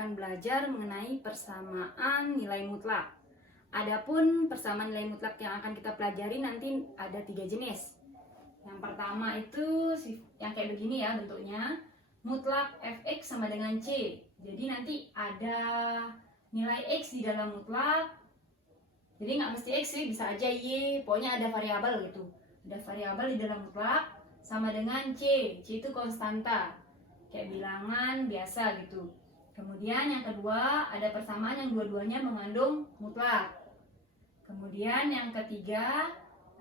akan belajar mengenai persamaan nilai mutlak. Adapun persamaan nilai mutlak yang akan kita pelajari nanti ada 3 jenis. Yang pertama itu yang kayak begini ya bentuknya, mutlak fx sama dengan c. Jadi nanti ada nilai x di dalam mutlak. Jadi nggak mesti x sih, bisa aja y, pokoknya ada variabel gitu. Ada variabel di dalam mutlak sama dengan c. C itu konstanta, kayak bilangan biasa gitu. Kemudian yang kedua ada persamaan yang dua-duanya mengandung mutlak. Kemudian yang ketiga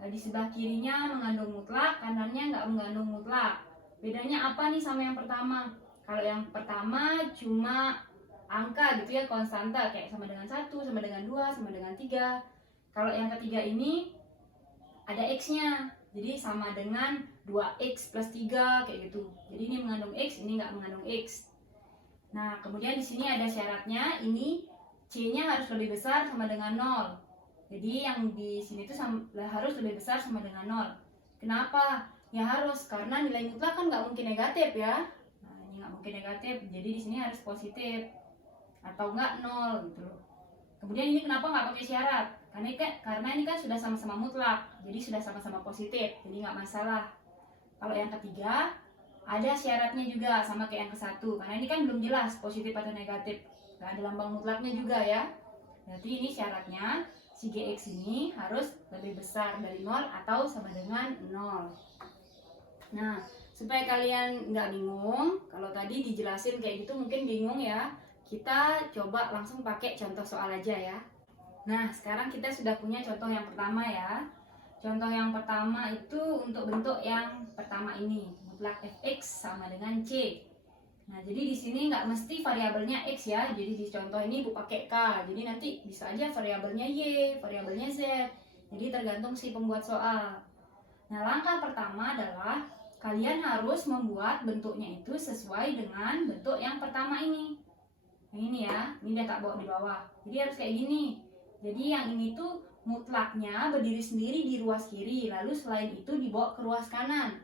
di sebelah kirinya mengandung mutlak, kanannya nggak mengandung mutlak. Bedanya apa nih sama yang pertama? Kalau yang pertama cuma angka gitu ya, konstanta, kayak sama dengan 1, sama dengan 2, sama dengan 3. Kalau yang ketiga ini ada x-nya, jadi sama dengan 2x plus 3 kayak gitu. Jadi ini mengandung x, ini nggak mengandung x. Nah, kemudian di sini ada syaratnya, ini c-nya harus lebih besar sama dengan 0. Jadi yang di sini tuh harus lebih besar sama dengan 0. Kenapa? Ya harus, karena nilai mutlak kan nggak mungkin negatif ya. Nah, ini nggak mungkin negatif, jadi di sini harus positif atau nggak 0 gitu loh. Kemudian ini kenapa nggak pakai syarat? Karena ini kan sudah sama-sama mutlak, jadi sudah sama-sama positif, jadi nggak masalah. Kalau yang ketiga ada syaratnya juga sama kayak yang ke-1, karena ini kan belum jelas positif atau negatif, nggak ada lambang mutlaknya juga ya. Berarti ini syaratnya si gx ini harus lebih besar dari 0 atau sama dengan 0. Nah, supaya kalian nggak bingung, kalau tadi dijelasin kayak gitu mungkin bingung ya, kita coba langsung pakai contoh soal aja ya. Nah, sekarang kita sudah punya contoh yang pertama ya. Contoh yang pertama itu untuk bentuk yang pertama ini, mutlak fx sama dengan c. Nah, jadi di sini nggak mesti variabelnya x ya. Jadi di contoh ini ibu pakai k. Jadi nanti bisa aja variabelnya y, variabelnya z. Jadi tergantung si pembuat soal. Nah, langkah pertama adalah kalian harus membuat bentuknya itu sesuai dengan bentuk yang pertama ini. Yang ini ya, ini udah tak bawa di bawah. Jadi harus kayak gini. Jadi yang ini tuh mutlaknya berdiri sendiri di ruas kiri, lalu selain itu dibawa ke ruas kanan.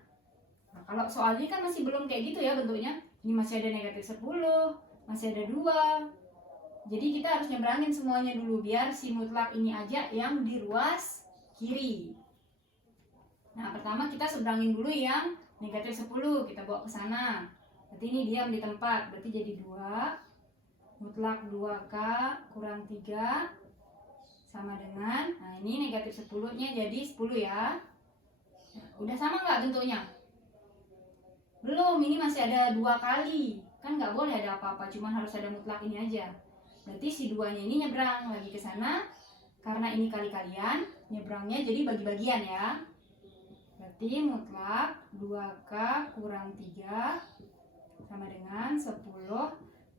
Nah, kalau soal ini kan masih belum kayak gitu ya bentuknya. Ini masih ada negatif 10, masih ada 2. Jadi kita harus nyebrangin semuanya dulu biar si mutlak ini aja yang di ruas kiri. Nah, pertama kita seberangin dulu yang negatif 10, kita bawa ke sana. Berarti ini diam di tempat, berarti jadi 2. Mutlak 2k kurang 3 sama dengan, nah ini negatif 10 nya jadi 10 ya. Nah, udah sama nggak bentuknya? Belum, ini masih ada 2 kali. Kan nggak boleh ada apa-apa, cuma harus ada mutlak ini aja. Berarti si 2 nya ini nyebrang lagi ke sana. Karena ini kali-kalian, nyebrangnya jadi bagi-bagian ya. Berarti mutlak 2k kurang 3 sama dengan 10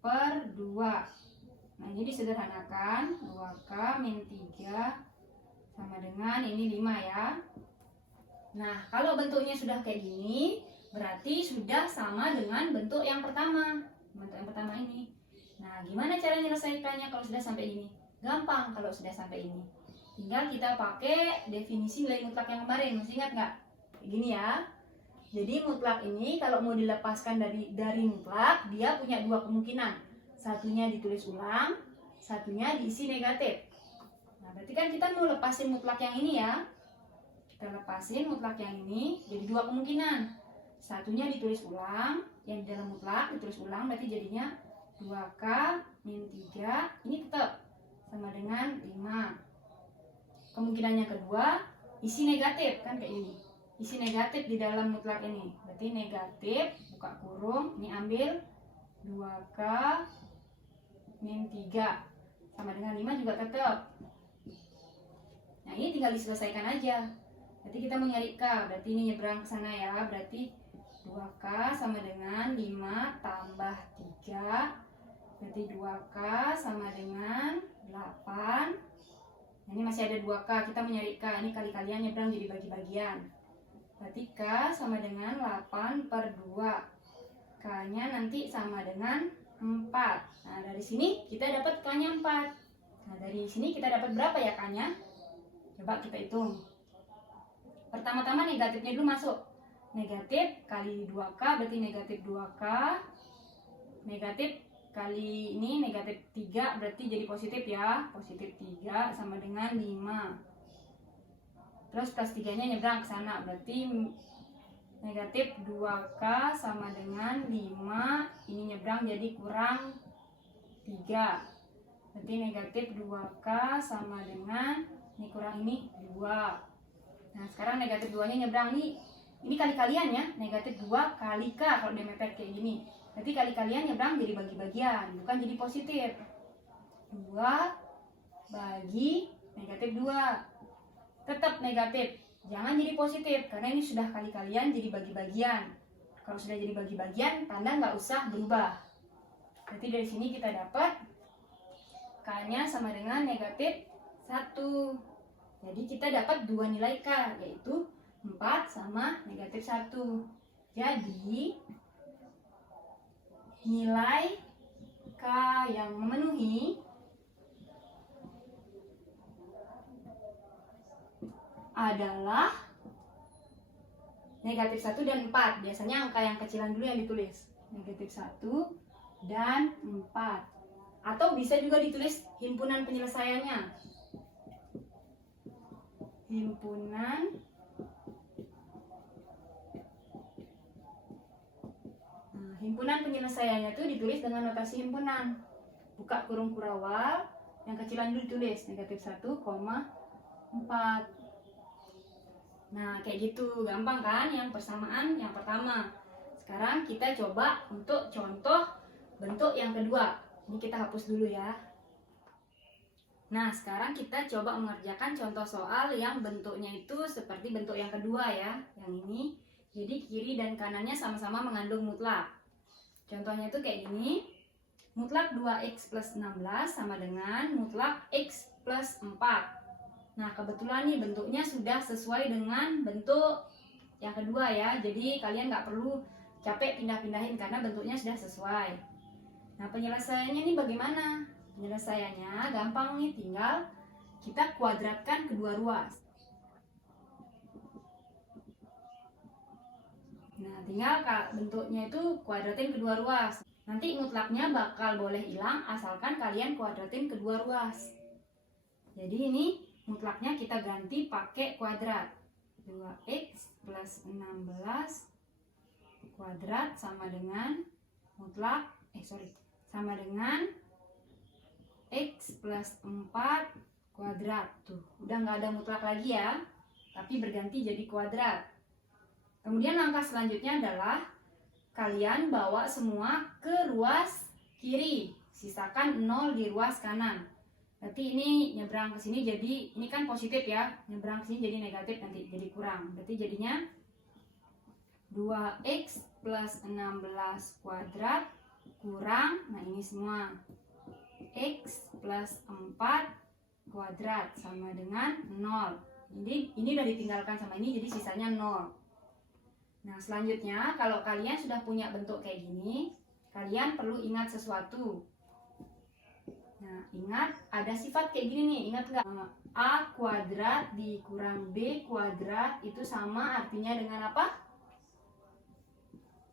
per 2. Nah, ini disederhanakan, 2k min 3 sama dengan ini 5 ya. Nah, kalau bentuknya sudah kayak gini, berarti sudah sama dengan bentuk yang pertama. Bentuk yang pertama ini. Nah, gimana cara menyelesaikannya kalau sudah sampai ini? Gampang kalau sudah sampai ini. Tinggal kita pakai definisi nilai mutlak yang kemarin, masih ingat nggak? Kayak gini ya. Jadi mutlak ini kalau mau dilepaskan dari mutlak, dia punya 2 kemungkinan. Satunya ditulis ulang, satunya diisi negatif. Nah, berarti kan kita mau lepasin mutlak yang ini ya. Kita lepasin mutlak yang ini, jadi 2 kemungkinan. Satunya ditulis ulang, yang di dalam mutlak ditulis ulang, berarti jadinya 2k min 3, ini tetap sama dengan 5. Kemungkinan yang kedua, isi negatif, kan kayak ini. Isi negatif di dalam mutlak ini, berarti negatif, buka kurung, ini ambil 2k min 3 sama dengan 5 juga tetap. Nah, ini tinggal diselesaikan aja. Berarti kita mau nyari k, berarti ini nyebrang ke sana ya. Berarti 2k sama dengan 5 tambah 3. Berarti 2k sama dengan 8. Nah, ini masih ada 2k, kita mau nyari k. Ini kali-kalian nyebrang jadi bagi-bagian. Berarti k sama dengan 8 per 2. K-nya nanti sama dengan 4. Nah, dari sini kita dapat K-nya 4. Nah, dari sini kita dapat berapa ya K-nya? Coba kita hitung. Pertama-tama negatifnya dulu masuk. Negatif kali 2K berarti negatif 2K. Negatif kali ini negatif 3 berarti jadi positif ya. Positif 3 sama dengan 5. Terus plus 3 nya nyebrang ke sana, berarti negatif 2K sama dengan 5. Ini nyebrang jadi kurang 3. Berarti negatif 2K sama dengan, ini kurang ini 2. Nah sekarang negatif 2 nya nyebrang nih. Ini kali-kalian ya, negatif 2 kali K kalau dia mepet kayak gini. Berarti kali-kalian nyebrang jadi bagi-bagian, bukan jadi positif. 2 bagi negatif 2. Tetap negatif, jangan jadi positif, karena ini sudah kali-kalian jadi bagi-bagian. Kalau sudah jadi bagi-bagian, tanda nggak usah berubah. Berarti dari sini kita dapat K-nya sama dengan negatif 1. Jadi kita dapat 2 nilai K, yaitu 4 sama negatif 1. Jadi nilai K yang memenuhi adalah negatif 1 dan 4. Biasanya angka yang kecilan dulu yang ditulis. Negatif 1 dan 4. Atau bisa juga ditulis himpunan penyelesaiannya. Himpunan himpunan penyelesaiannya itu ditulis dengan notasi himpunan. Buka kurung kurawal, yang kecilan dulu ditulis negatif 1, 4. Nah kayak gitu, gampang kan yang persamaan yang pertama. Sekarang kita coba untuk contoh bentuk yang kedua. Ini kita hapus dulu ya. Nah sekarang kita coba mengerjakan contoh soal yang bentuknya itu seperti bentuk yang kedua ya, yang ini. Jadi kiri dan kanannya sama-sama mengandung mutlak. Contohnya itu kayak gini. Mutlak 2x plus 16 sama dengan mutlak x plus 4. Nah kebetulan nih bentuknya sudah sesuai dengan bentuk yang kedua ya. Jadi kalian nggak perlu capek pindah-pindahin karena bentuknya sudah sesuai. Nah penyelesaiannya nih bagaimana? Penyelesaiannya gampang nih, tinggal kita kuadratkan kedua ruas. Nah tinggal bentuknya itu kuadratin kedua ruas. Nanti mutlaknya bakal boleh hilang asalkan kalian kuadratin kedua ruas. Jadi ini mutlaknya kita ganti pakai kuadrat. 2x plus 16 kuadrat sama dengan mutlak sama dengan x plus 4 kuadrat. Tuh, udah nggak ada mutlak lagi ya, tapi berganti jadi kuadrat. Kemudian langkah selanjutnya adalah kalian bawa semua ke ruas kiri, sisakan 0 di ruas kanan. Berarti ini nyebrang ke sini, jadi ini kan positif ya, nyebrang ke sini jadi negatif, nanti jadi kurang. Berarti jadinya 2x plus 16 kuadrat kurang, nah ini semua x plus 4 kuadrat sama dengan 0. Jadi ini udah ditinggalkan sama ini, jadi sisanya 0. Nah selanjutnya kalau kalian sudah punya bentuk kayak gini, kalian perlu ingat sesuatu. Nah ingat ada sifat kayak gini nih, ingat nggak? A kuadrat dikurang B kuadrat itu sama artinya dengan apa?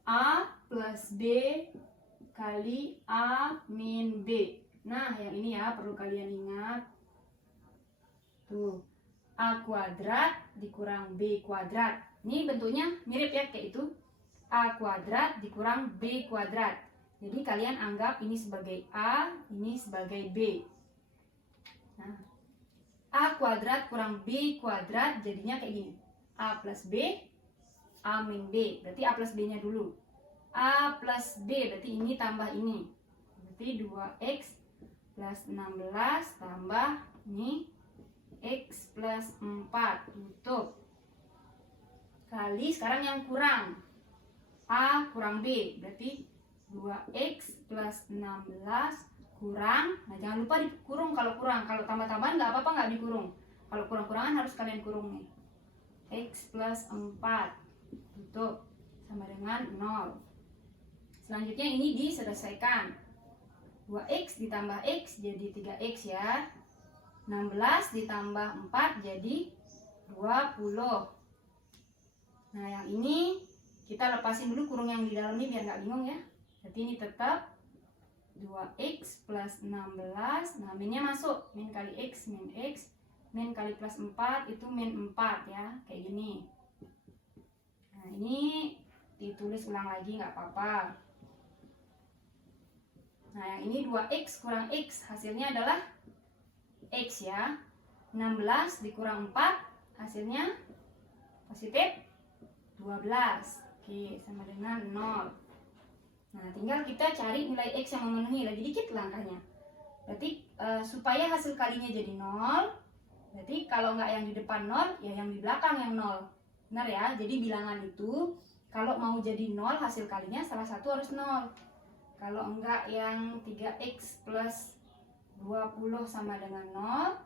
A plus B kali A min B. Nah yang ini ya perlu kalian ingat. Tuh, A kuadrat dikurang B kuadrat. Ini bentuknya mirip ya kayak itu. A kuadrat dikurang B kuadrat. Jadi kalian anggap ini sebagai A, ini sebagai B. Nah, A kuadrat kurang B kuadrat jadinya kayak gini. A plus B, A min B. Berarti A plus B nya dulu. A plus B berarti ini tambah ini. Berarti 2x plus 16 tambah ini x plus 4 tutup. Kali sekarang yang kurang. A kurang B berarti 2x plus 16 kurang. Nah jangan lupa dikurung kalau kurang. Kalau tambah-tambahan nggak apa-apa nggak dikurung. Kalau kurang-kurangan harus kalian kurung nih. X plus 4 tutup sama dengan 0. Selanjutnya ini diselesaikan. 2x ditambah x jadi 3x ya. 16 ditambah 4 jadi 20. Nah yang ini kita lepasin dulu kurung yang di dalam ini biar nggak bingung ya. Jadi ini tetap 2x plus 16. Nah, minnya masuk. Min kali x, min x. Min kali plus 4 itu min 4 ya. Kayak gini. Nah, ini ditulis ulang lagi nggak apa-apa. Nah, yang ini 2x kurang x. Hasilnya adalah x ya. 16 dikurang 4. Hasilnya positif 12. Oke, sama dengan 0. Nah, tinggal kita cari nilai X yang memenuhi. Lagi dikit langkahnya. Berarti supaya hasil kalinya jadi 0, berarti kalau nggak yang di depan 0, ya yang di belakang yang 0. Benar ya? Jadi bilangan itu kalau mau jadi 0, hasil kalinya salah satu harus 0. Kalau enggak yang 3x plus 20 sama dengan 0,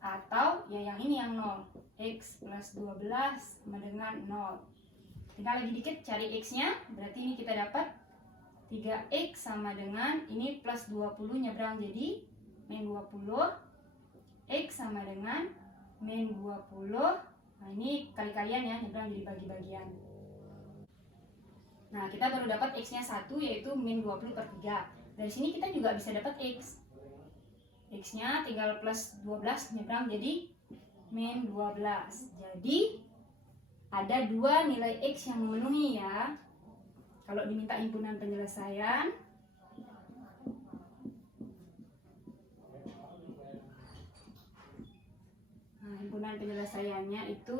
atau ya yang ini yang 0, x plus 12 sama dengan 0. Tinggal lagi dikit cari x-nya, berarti ini kita dapat 3x sama dengan ini plus 20 nyebrang jadi min 20. X sama dengan min 20. Nah, ini kali-kalian ya, nyebrang jadi bagi-bagian. Nah, kita baru dapat x-nya 1, yaitu min 20 per 3. Dari sini kita juga bisa dapat x. X-nya tinggal plus 12 nyebrang jadi min 12. Jadi ada dua nilai x yang memenuhi ya. Kalau diminta himpunan penyelesaian, nah, himpunan penyelesaiannya itu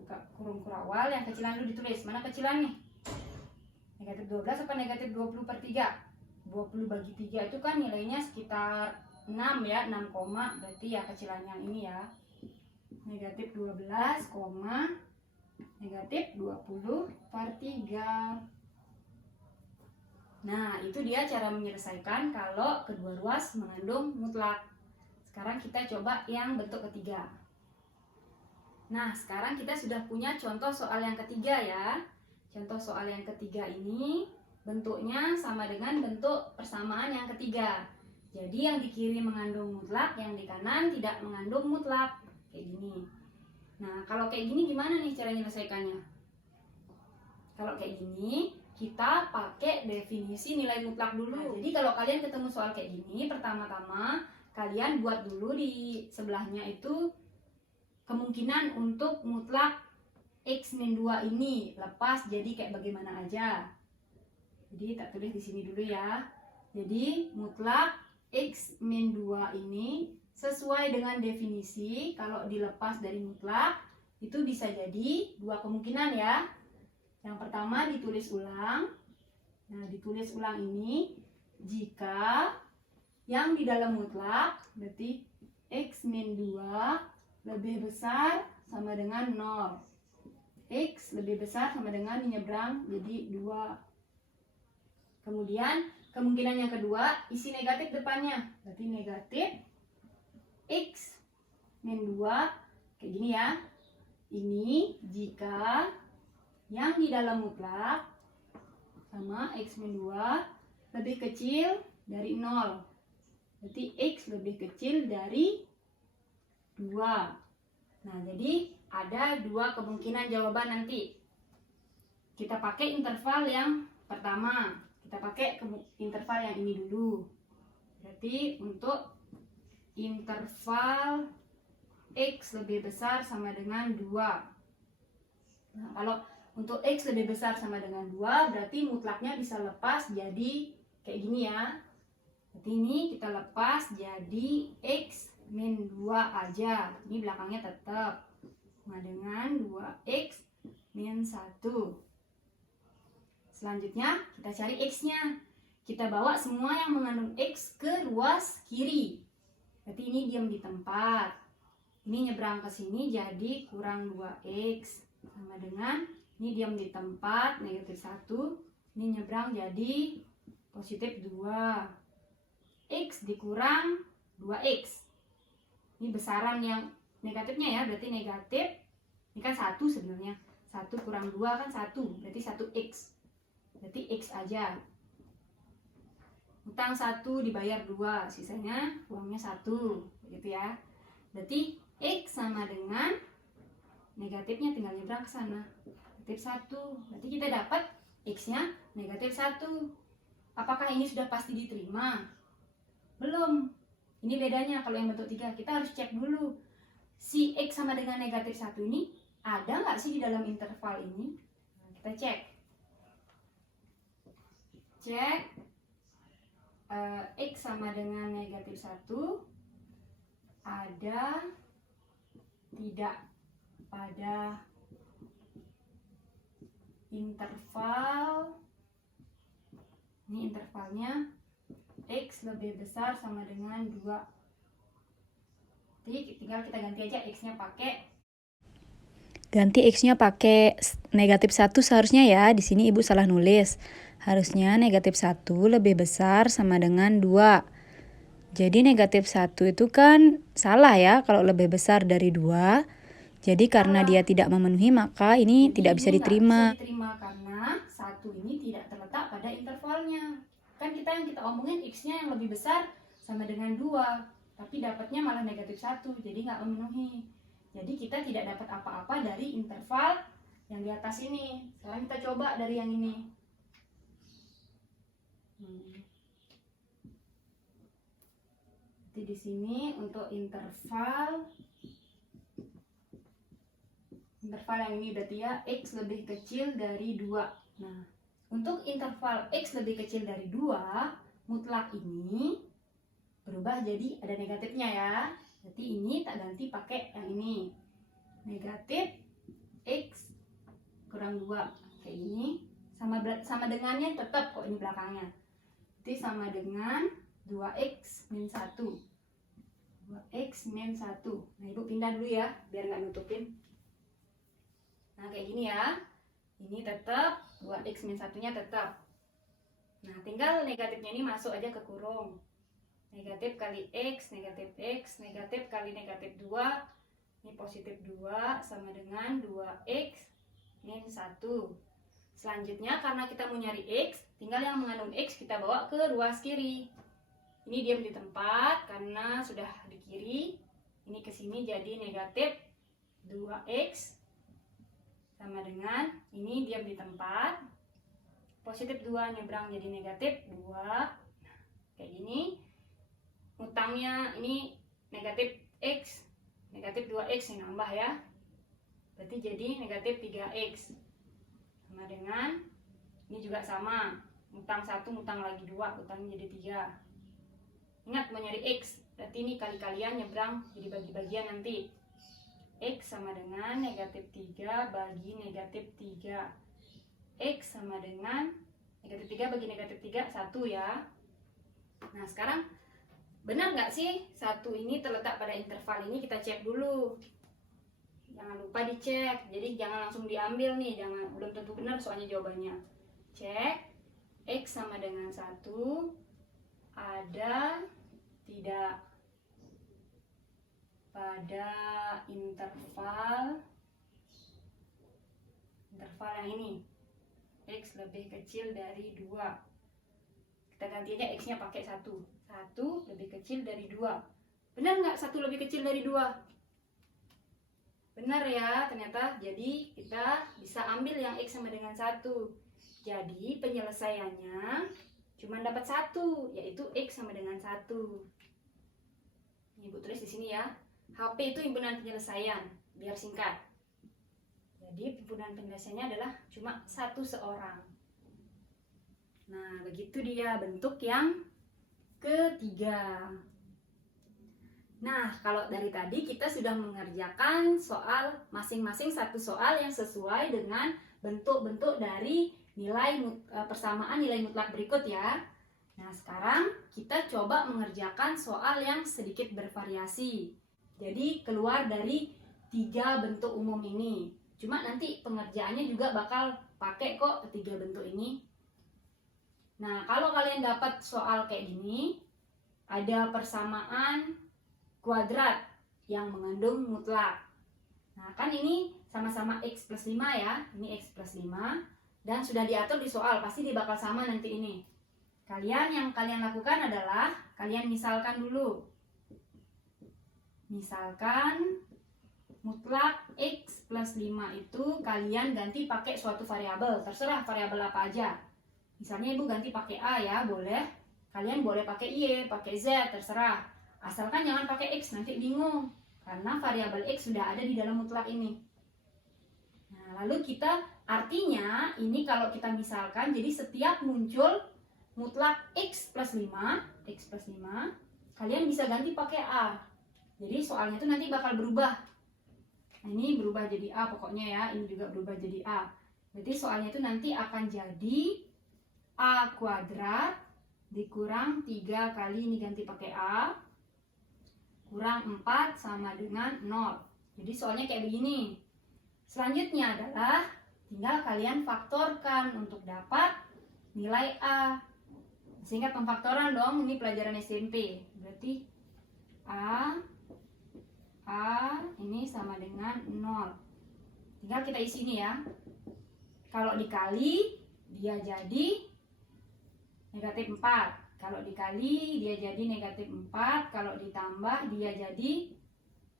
buka kurung kurawal, yang kecilan dulu ditulis. Mana kecilan nih? Negatif 12 apa negatif 20 per 3? 20 bagi 3 itu kan nilainya sekitar 6 ya, 6 koma, berarti ya kecilan yang ini ya. Negatif 12, negatif 20 per 3. Nah, itu dia cara menyelesaikan kalau kedua ruas mengandung mutlak. Sekarang kita coba yang bentuk ketiga. Nah, sekarang kita sudah punya contoh soal yang ketiga ya. Contoh soal yang ketiga ini bentuknya sama dengan bentuk persamaan yang ketiga. Jadi yang di kiri mengandung mutlak, yang di kanan tidak mengandung mutlak. Kayak gini. Nah, kalau kayak gini gimana nih cara menyelesaikannya? Kalau kayak gini, kita pakai definisi nilai mutlak dulu. Nah, jadi kalau kalian ketemu soal kayak gini, pertama-tama kalian buat dulu di sebelahnya itu kemungkinan untuk mutlak x min 2 ini lepas jadi kayak bagaimana aja. Jadi tak tulis di sini dulu ya. Jadi mutlak x min 2 ini sesuai dengan definisi kalau dilepas dari mutlak itu bisa jadi dua kemungkinan ya. Yang pertama ditulis ulang. Nah, ditulis ulang ini jika yang di dalam mutlak berarti x min 2 lebih besar sama dengan 0. X lebih besar sama dengan nyebrang jadi 2. Kemudian kemungkinan yang kedua isi negatif depannya. Berarti negatif x min 2 kayak gini ya. Ini jika yang di dalam mutlak sama x min 2 lebih kecil dari 0. Berarti x lebih kecil dari 2. Nah, jadi ada dua kemungkinan jawaban nanti. Kita pakai interval yang pertama. Kita pakai interval yang ini dulu. Berarti untuk interval x lebih besar sama dengan 2. Nah, kalau untuk x lebih besar sama dengan 2, berarti mutlaknya bisa lepas jadi kayak gini ya. Berarti ini kita lepas jadi x min 2 aja. Ini belakangnya tetap sama dengan 2x min 1. Selanjutnya kita cari x-nya. Kita bawa semua yang mengandung x ke ruas kiri. Berarti ini diam di tempat. Ini nyebrang ke sini jadi kurang 2x sama dengan ini diam di tempat negatif 1. Ini nyebrang jadi positif 2. X dikurang 2x. Ini besaran yang negatifnya ya, berarti negatif. Ini kan 1 sebenarnya. 1 kurang 2 kan 1, berarti 1x. Berarti x aja. Utang 1 dibayar 2, sisanya uangnya 1. Begitu ya. Berarti x sama dengan negatifnya tinggal nyebrang ke sana. Negatif 1. Berarti kita dapat x-nya negatif 1. Apakah ini sudah pasti diterima? Belum. Ini bedanya kalau yang bentuk 3. Kita harus cek dulu. Si X sama dengan negatif 1 ini ada nggak sih di dalam interval ini? Nah, kita cek. Cek X sama dengan negatif 1 ada tidak pada interval. Ini intervalnya X lebih besar sama dengan 2. Jadi tinggal kita ganti aja X-nya pakai. Ganti X-nya pakai negatif 1 seharusnya ya. Di sini Ibu salah nulis. Harusnya negatif 1 lebih besar sama dengan 2. Jadi negatif 1 itu kan salah ya kalau lebih besar dari 2. Jadi karena dia tidak memenuhi maka ini tidak bisa diterima. Bisa diterima karena 1 ini tidak terletak pada intervalnya. Kan yang kita omongin X-nya yang lebih besar sama dengan 2. Tapi dapatnya malah negatif 1. Jadi nggak memenuhi. Jadi kita tidak dapat apa-apa dari interval yang di atas ini. Sekarang kita coba dari yang ini. Jadi di sini untuk interval yang ini berarti ya X lebih kecil dari 2. Nah, untuk interval X lebih kecil dari 2, mutlak ini berubah jadi ada negatifnya ya. Jadi ini tak ganti pakai yang ini. Negatif X kurang 2. Kayak ini. Sama dengannya tetap kok ini belakangnya. Jadi sama dengan 2X min 1. 2X min 1. Nah, Ibu pindah dulu ya, biar nggak nutupin. Nah, kayak gini ya. Ini tetap, 2X min 1-nya tetap. Nah, tinggal negatifnya ini masuk aja ke kurung. Negatif kali X, negatif X, negatif kali negatif 2. Ini positif 2 sama dengan 2X min 1. Selanjutnya, karena kita mau nyari X, tinggal yang mengandung X kita bawa ke ruas kiri. Ini diam di tempat karena sudah di kiri. Ini ke sini jadi negatif 2X sama dengan ini diam di tempat. Positif 2 nyebrang jadi negatif 2. Kayak gini. Utangnya ini negatif X. Negatif 2X yang nambah ya. Berarti jadi negatif 3X. Sama dengan ini juga sama. Utang 1, utang lagi 2. Utangnya jadi 3. Ingat mau nyari X. Berarti ini kali-kalian nyebrang jadi bagi-bagian nanti. X sama dengan negatif 3 bagi negatif 3. X sama dengan negatif 3 bagi negatif 3, 1 ya. Nah, sekarang benar nggak sih 1 ini terletak pada interval ini? Kita cek dulu. Jangan lupa dicek. Jadi jangan langsung diambil nih. Belum tentu benar soalnya jawabannya. Cek. X sama dengan 1 ada tidak pada interval yang ini. X lebih kecil dari 2. Kita ganti aja X nya pakai 1. 1 lebih kecil dari 2. Benar nggak 1 lebih kecil dari 2? Benar ya ternyata. Jadi kita bisa ambil yang X sama dengan 1. Jadi penyelesaiannya cuma dapat 1, yaitu X sama dengan 1. Ini Ibu tulis di sini ya. HP itu himpunan penyelesaian, biar singkat. Jadi himpunan penyelesaiannya adalah cuma 1 seorang. Nah, begitu dia bentuk yang ketiga. Nah, kalau dari tadi kita sudah mengerjakan soal masing-masing 1 soal yang sesuai dengan bentuk-bentuk dari nilai persamaan nilai mutlak berikut ya. Nah, sekarang kita coba mengerjakan soal yang sedikit bervariasi. Jadi keluar dari 3 bentuk umum ini. Cuma nanti pengerjaannya juga bakal pakai kok 3 bentuk ini. Nah, kalau kalian dapat soal kayak gini, ada persamaan kuadrat yang mengandung mutlak. Nah, kan ini sama-sama X plus 5 ya. Ini X plus 5. Dan sudah diatur di soal, pasti dia bakal sama nanti ini. Yang kalian lakukan adalah, kalian misalkan dulu. Misalkan mutlak X plus 5 itu kalian ganti pakai suatu variabel. Terserah variabel apa aja. Misalnya ibu ganti pakai A ya, boleh. Kalian boleh pakai Y, pakai Z, terserah. Asalkan jangan pakai X, nanti bingung. Karena variabel X sudah ada di dalam mutlak ini. Nah, lalu kita artinya ini kalau kita misalkan, jadi setiap muncul mutlak X plus 5, kalian bisa ganti pakai A. Jadi soalnya itu nanti bakal berubah. Nah, ini berubah jadi A pokoknya ya, ini juga berubah jadi A. Berarti soalnya itu nanti akan jadi A kuadrat dikurang 3 kali ini ganti pakai A kurang 4 sama dengan 0. Jadi soalnya kayak begini. Selanjutnya adalah tinggal kalian faktorkan untuk dapat nilai A. Singkat pemfaktoran dong, ini pelajaran SMP. Berarti A ini sama dengan 0. Tinggal kita isi ini ya. Kalau dikali dia jadi negatif 4. Kalau dikali dia jadi negatif 4. Kalau ditambah dia jadi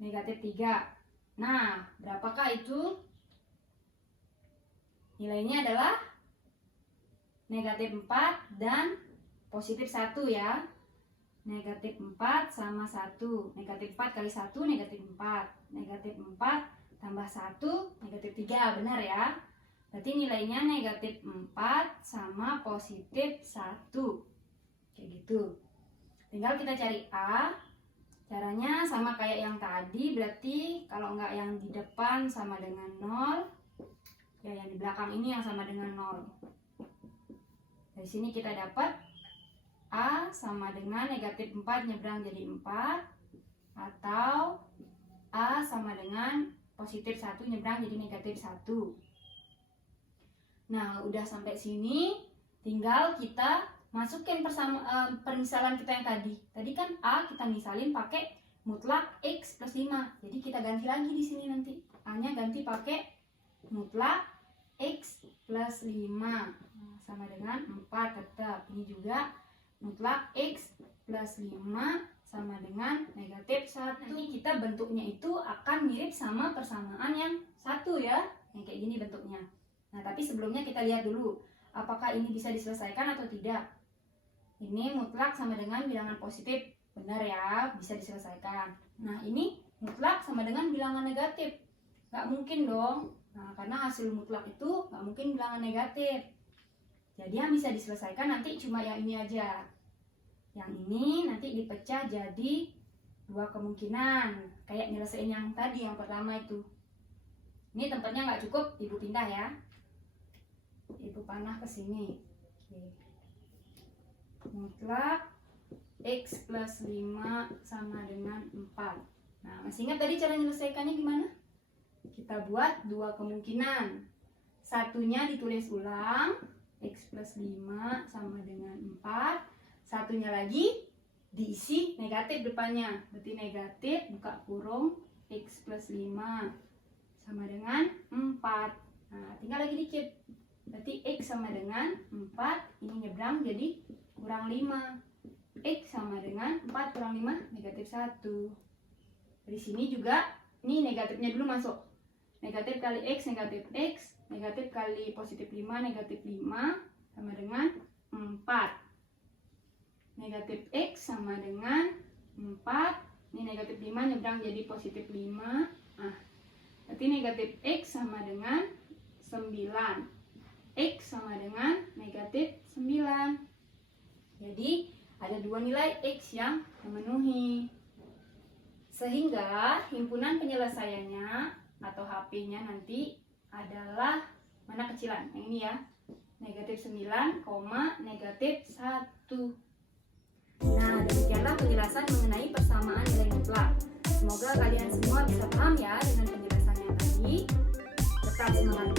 negatif 3. Nah, berapakah itu? Nilainya adalah negatif 4 dan positif 1 ya. Negatif 4 sama 1. Negatif 4 kali 1 negatif 4. Negatif 4 tambah 1 negatif 3. Benar ya? Berarti nilainya negatif 4 sama positif 1. Kayak gitu. Tinggal kita cari A. Caranya sama kayak yang tadi. Berarti kalau enggak yang di depan sama dengan 0, ya yang di belakang ini yang sama dengan 0. Dari sini kita dapat A sama dengan negatif 4 nyebrang jadi 4, atau A sama dengan positif 1 nyebrang jadi negatif 1. Nah, udah sampai sini, tinggal kita masukin permisalan kita yang tadi. Tadi kan A kita misalin pakai mutlak X plus 5. Jadi kita ganti lagi di sini nanti. A-nya ganti pakai mutlak X plus 5. Nah, sama dengan 4 tetap. Ini juga mutlak X plus 5 sama dengan negatif 1. Nanti kita bentuknya itu akan mirip sama persamaan yang satu ya. Yang kayak gini bentuknya. Nah, tapi sebelumnya kita lihat dulu. Apakah ini bisa diselesaikan atau tidak? Ini mutlak sama dengan bilangan positif. Benar ya, bisa diselesaikan. Nah, ini mutlak sama dengan bilangan negatif. Nggak mungkin dong. Nah, karena hasil mutlak itu nggak mungkin bilangan negatif. Jadi yang bisa diselesaikan nanti cuma yang ini aja. Yang ini nanti dipecah jadi 2 kemungkinan. Kayak nyelesain yang tadi, yang pertama itu. Ini tempatnya nggak cukup, ibu pindah ya. Ibu panah ke sini. Oke. Mutlak X plus 5 sama dengan 4. Nah, masih ingat tadi cara menyelesaikannya gimana? Kita buat 2 kemungkinan. Satunya ditulis ulang, X plus 5 sama dengan 4. Satunya lagi diisi negatif depannya. Berarti negatif, buka kurung, X plus 5 sama dengan 4. Nah, tinggal lagi dikit. Berarti X sama dengan 4, ini nyebrang jadi kurang 5. X sama dengan 4 kurang 5, negatif 1. Dari sini juga, ini negatifnya dulu masuk. Negatif kali X, negatif kali positif 5, negatif 5, sama dengan 4. Negatif X sama dengan 4, ini negatif 5 nyebrang jadi positif 5. Nah, berarti negatif X sama dengan 9. X sama dengan negatif 9. Jadi ada 2 nilai X yang memenuhi. Sehingga himpunan penyelesaiannya atau HP-nya nanti adalah mana kecilan? Yang ini ya. Negatif 9, negatif 1. Nah, demikianlah penjelasan mengenai persamaan nilai mutlak. Semoga kalian semua bisa paham ya dengan penjelasan yang tadi. Tetap semangat